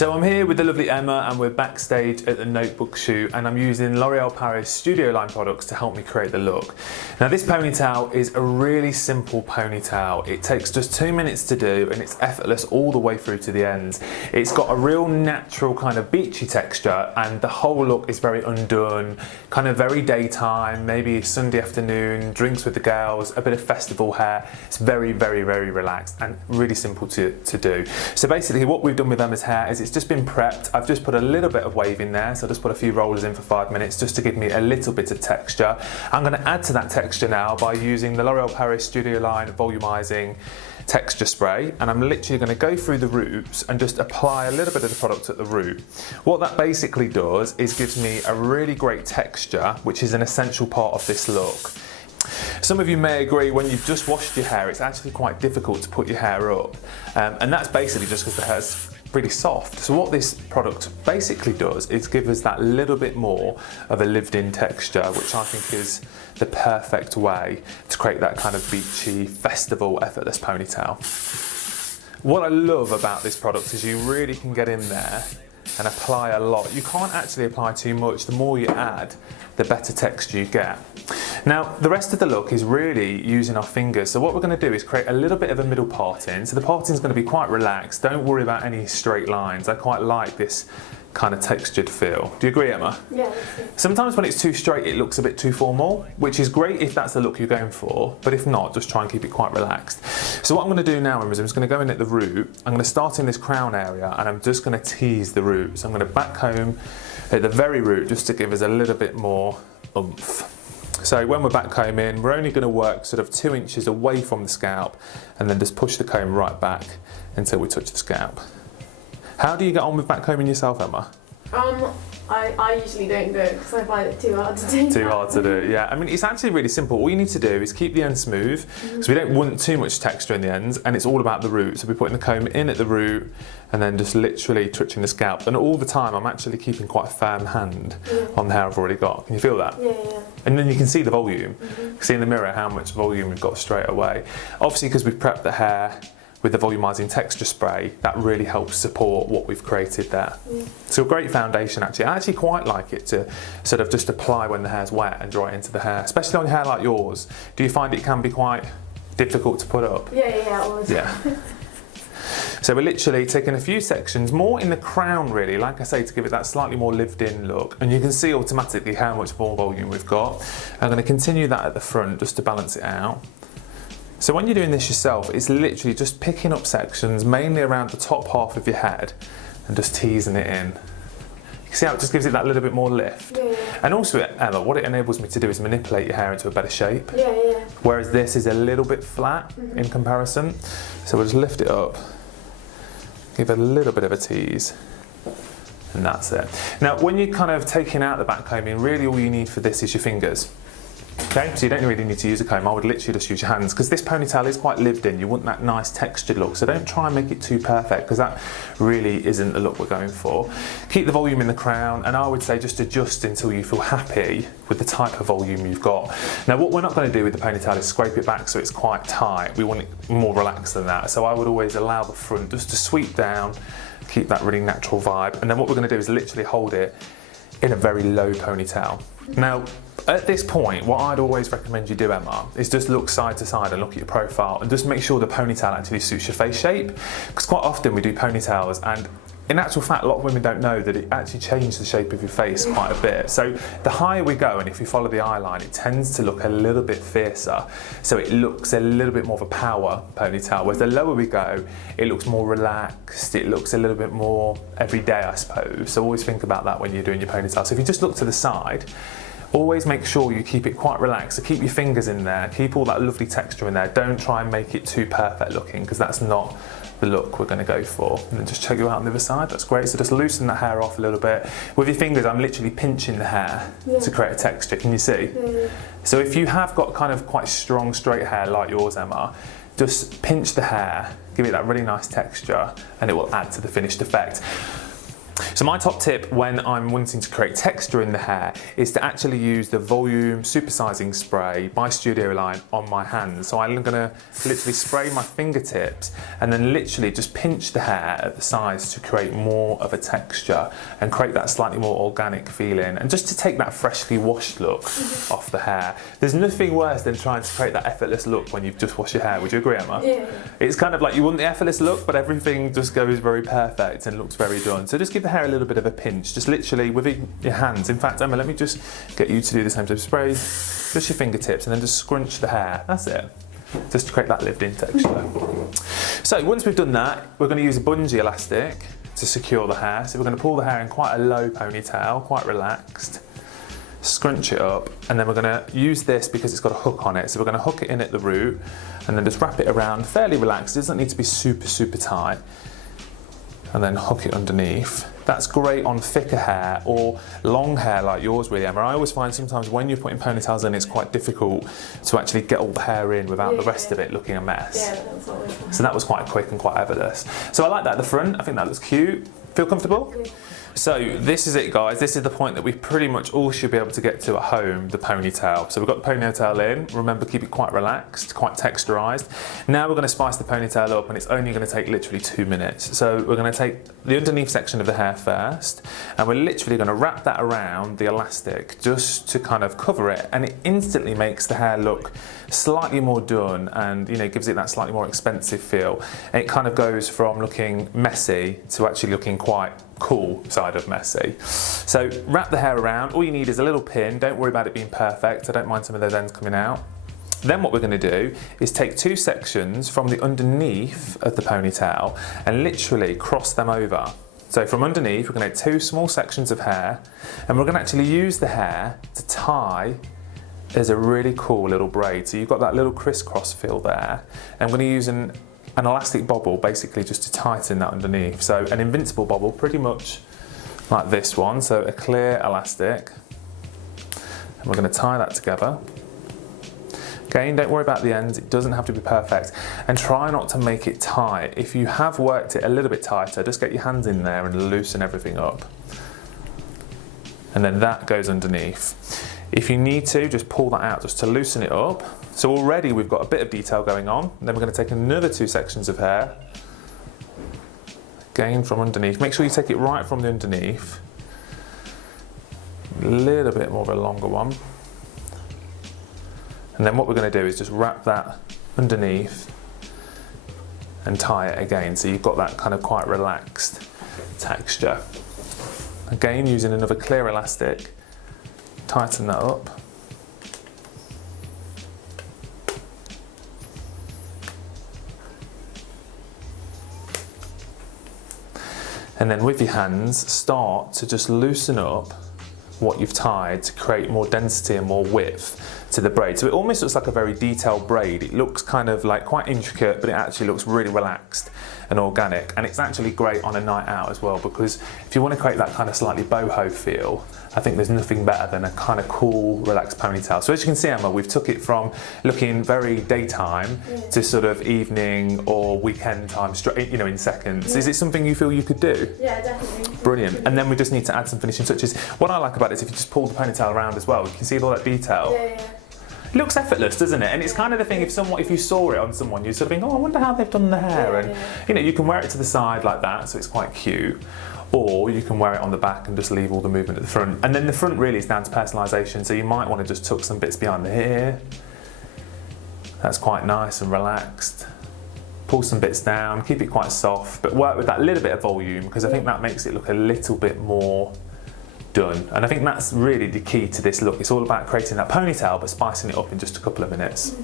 So I'm here with the lovely Emma and we're backstage at the notebook shoot and I'm using L'Oreal Paris Studio Line products to help me create the look. Now this ponytail is a really simple ponytail. It takes just 2 minutes to do and it's effortless all the way through to the ends. It's got a real natural kind of beachy texture and the whole look is very undone, kind of very daytime, maybe Sunday afternoon, drinks with the girls, a bit of festival hair. It's very, very, very relaxed and really simple to do. So basically what we've done with Emma's hair is it's just been prepped. I've just put a little bit of wave in there, so I just put a few rollers in for 5 minutes just to give me a little bit of texture. I'm going to add to that texture now by using the L'Oreal Paris Studio Line Volumizing Texture Spray, and I'm literally going to go through the roots and just apply a little bit of the product at the root. What that basically does is gives me a really great texture, which is an essential part of this look. Some of you may agree when you've just washed your hair, it's actually quite difficult to put your hair up, and that's basically just because the hair's really soft. So what this product basically does is give us that little bit more of a lived-in texture, which I think is the perfect way to create that kind of beachy, festival, effortless ponytail. What I love about this product is you really can get in there and apply a lot. You can't actually apply too much. The more you add, the better texture you get. Now, the rest of the look is really using our fingers. So what we're going to do is create a little bit of a middle parting. So the parting is going to be quite relaxed. Don't worry about any straight lines. I quite like this kind of textured feel. Do you agree, Emma? Yeah. Sometimes when it's too straight, it looks a bit too formal, which is great if that's the look you're going for, but if not, just try and keep it quite relaxed. So what I'm going to do now, Emma, is I'm just going to go in at the root. I'm going to start in this crown area and I'm just going to tease the root. So I'm going to back comb at the very root just to give us a little bit more oomph. So when we're back combing, we're only going to work sort of 2 inches away from the scalp and then just push the comb right back until we touch the scalp. How do you get on with back combing yourself, Emma? I usually don't do it because I find it too hard to do. Too hard to do, yeah. I mean, it's actually really simple. All you need to do is keep the ends smooth because we don't want too much texture in the ends, and it's all about the root. So we're putting the comb in at the root and then just literally touching the scalp. And all the time, I'm actually keeping quite a firm hand on the hair I've already got. Can you feel that? Yeah. And then you can see the volume. You can see in the mirror how much volume we've got straight away. Obviously, because we've prepped the hair with the volumizing texture spray, that really helps support what we've created there. So a great foundation actually. I actually quite like it to sort of just apply when the hair's wet and dry into the hair, especially on hair like yours. Do you find it can be quite difficult to put up? Yeah, always. Yeah. So we're literally taking a few sections, more in the crown really, like I say, to give it that slightly more lived-in look. And you can see automatically how much more volume we've got. I'm going to continue that at the front just to balance it out. So when you're doing this yourself, it's literally just picking up sections, mainly around the top half of your head, and just teasing it in. You see how it just gives it that little bit more lift? Yeah. And also, Emma, what it enables me to do is manipulate your hair into a better shape. Yeah. Whereas this is a little bit flat in comparison. So we'll just lift it up, give it a little bit of a tease, and that's it. Now, when you're kind of taking out the back combing, really all you need for this is your fingers. Okay, so you don't really need to use a comb. I would literally just use your hands because this ponytail is quite lived in. You want that nice textured look, so don't try and make it too perfect because that really isn't the look we're going for. Keep the volume in the crown, and I would say just adjust until you feel happy with the type of volume you've got. Now what we're not going to do with the ponytail is scrape it back so it's quite tight. We want it more relaxed than that, so I would always allow the front just to sweep down, keep that really natural vibe, and then what we're going to do is literally hold it in a very low ponytail. Now, at this point, what I'd always recommend you do, Emma, is just look side to side and look at your profile and just make sure the ponytail actually suits your face shape. Because quite often we do ponytails and in actual fact, a lot of women don't know that it actually changes the shape of your face quite a bit. So the higher we go, and if you follow the eye line, it tends to look a little bit fiercer. So it looks a little bit more of a power ponytail. Whereas the lower we go, it looks more relaxed. It looks a little bit more everyday, I suppose. So always think about that when you're doing your ponytail. So if you just look to the side, always make sure you keep it quite relaxed. So keep your fingers in there, keep all that lovely texture in there. Don't try and make it too perfect looking because that's not the look we're going to go for. And then just check you out on the other side. That's great. So just loosen the hair off a little bit. With your fingers, I'm literally pinching the hair to create a texture. Can you see? So if you have got kind of quite strong straight hair like yours, Emma, just pinch the hair, give it that really nice texture, and it will add to the finished effect. So my top tip when I'm wanting to create texture in the hair is to actually use the volume supersizing spray by Studio Line on my hands. So I'm going to literally spray my fingertips and then literally just pinch the hair at the sides to create more of a texture and create that slightly more organic feeling, and just to take that freshly washed look off the hair. There's nothing worse than trying to create that effortless look when you've just washed your hair. Would you agree, Emma? Yeah. It's kind of like you want the effortless look, but everything just goes very perfect and looks very done. So just give the hair a little bit of a pinch, just literally with your hands. In fact, Emma, let me just get you to do the same. So spray just your fingertips and then just scrunch the hair. That's it. Just to create that lived-in texture. So once we've done that, we're going to use a bungee elastic to secure the hair. So we're going to pull the hair in quite a low ponytail, quite relaxed. Scrunch it up, and then we're going to use this because it's got a hook on it. So we're going to hook it in at the root and then just wrap it around fairly relaxed. It doesn't need to be super tight. And then hook it underneath. That's great on thicker hair or long hair like yours, really, Emma. I always find sometimes when you're putting ponytails in, it's quite difficult to actually get all the hair in without the rest of it looking a mess. Yeah, that's always fun. So that was quite quick and quite effortless. So I like that at the front. I think that looks cute. Feel comfortable? Yeah. So this is it, guys. This is the point that we pretty much all should be able to get to at home, the ponytail. So we've got the ponytail in. Remember, keep it quite relaxed, quite texturized. Now we're going to spice the ponytail up, and it's only going to take literally 2 minutes. So we're going to take the underneath section of the hair first, and we're literally going to wrap that around the elastic just to kind of cover it, and it instantly makes the hair look slightly more done, and gives it that slightly more expensive feel. And it kind of goes from looking messy to actually looking quite cool side of messy. So wrap the hair around. All you need is a little pin. Don't worry about it being perfect. I don't mind some of those ends coming out. Then what we're going to do is take 2 sections from the underneath of the ponytail and literally cross them over. So from underneath, we're going to take 2 small sections of hair, and we're going to actually use the hair to tie as a really cool little braid. So you've got that little crisscross feel there. And I'm going to use an elastic bobble basically just to tighten that underneath. So an invincible bobble, pretty much like this one. So a clear elastic. And we're going to tie that together. Again, don't worry about the ends, it doesn't have to be perfect. And try not to make it tight. If you have worked it a little bit tighter, just get your hands in there and loosen everything up. And then that goes underneath. If you need to, just pull that out just to loosen it up. So already we've got a bit of detail going on. Then we're going to take another 2 sections of hair. Again from underneath. Make sure you take it right from the underneath. A little bit more of a longer one. And then what we're going to do is just wrap that underneath and tie it again. So you've got that kind of quite relaxed texture. Again, using another clear elastic. Tighten that up. And then with your hands, start to just loosen up what you've tied to create more density and more width to the braid. So it almost looks like a very detailed braid. It looks kind of like quite intricate, but it actually looks really relaxed and organic. And it's actually great on a night out as well, because if you want to create that kind of slightly boho feel, I think there's nothing better than a kind of cool, relaxed ponytail. So as you can see, Emma, we've took it from looking very daytime to sort of evening or weekend time, straight, in seconds. Is it something you feel you could do? Yeah, definitely. Brilliant. And then we just need to add some finishing touches. What I like about it is if you just pull the ponytail around as well, you can see all that detail. Yeah. It looks effortless, doesn't it? And it's kind of the thing, if you saw it on someone, you sort of think, oh, I wonder how they've done the hair. And you can wear it to the side like that, so it's quite cute. Or you can wear it on the back and just leave all the movement at the front. And then the front really is down to personalisation, so you might want to just tuck some bits behind the ear. That's quite nice and relaxed. Pull some bits down, keep it quite soft, but work with that little bit of volume, because I think that makes it look a little bit more done. And I think that's really the key to this look. It's all about creating that ponytail but spicing it up in just a couple of minutes.